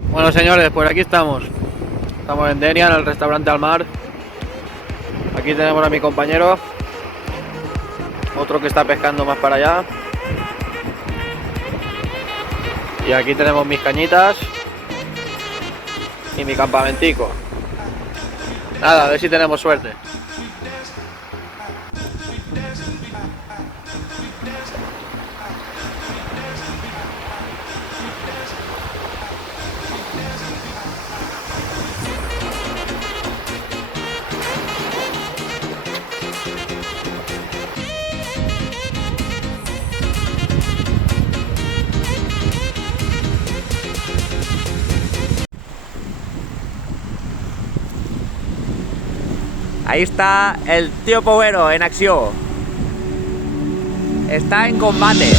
Bueno, señores, pues aquí estamos. Estamos en Denia, en el restaurante al mar. Aquí tenemos a mi compañero, otro que está pescando más para allá. Y aquí tenemos mis cañitas y mi campamentico. Nada, a ver si tenemos suerte. Ahí está el tío Povero en acción. Está en combate.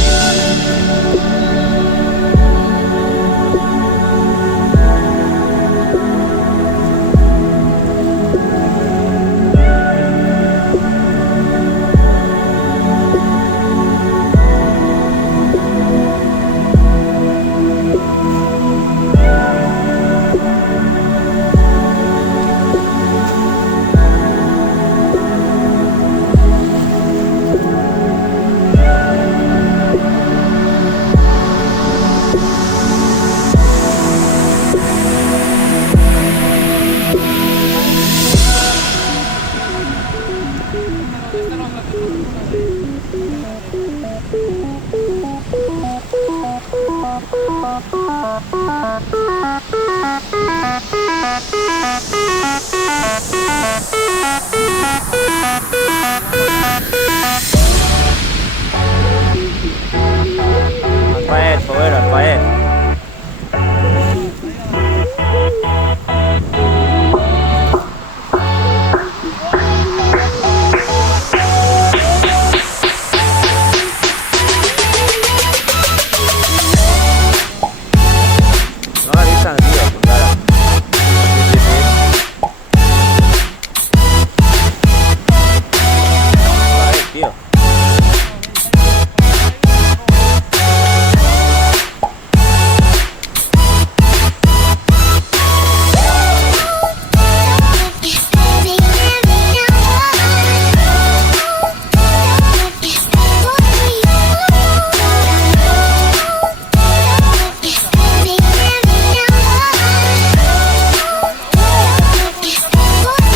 Rafael, Povero, Rafael. No la avisan, tío, con cara. Sí, sí, sí. Ay, tío.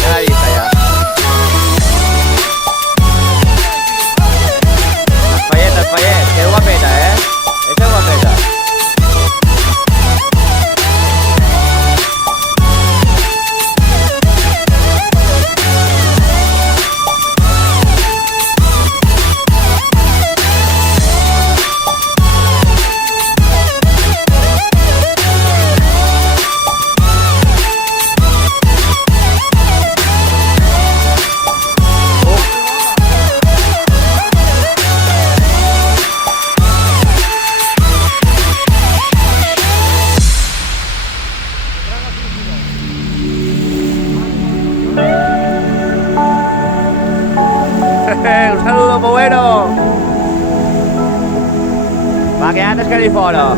Ya ahí está ya. Alfayet, que es guapeta, ¿eh? Esa es guapeta. Un saludo, Povero. Va que antes que li fora.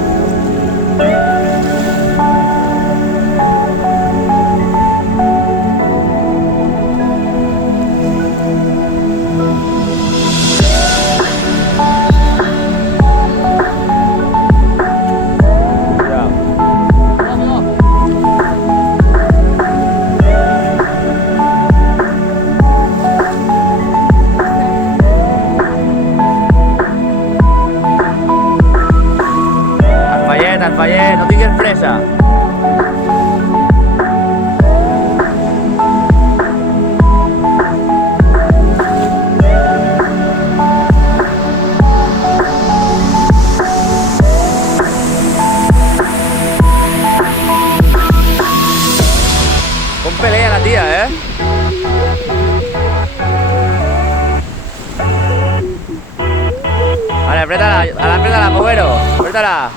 Alfayet, no digues pressa. Com pelea la tía, ¿eh? Vale, apriétala, Povero, apriétala.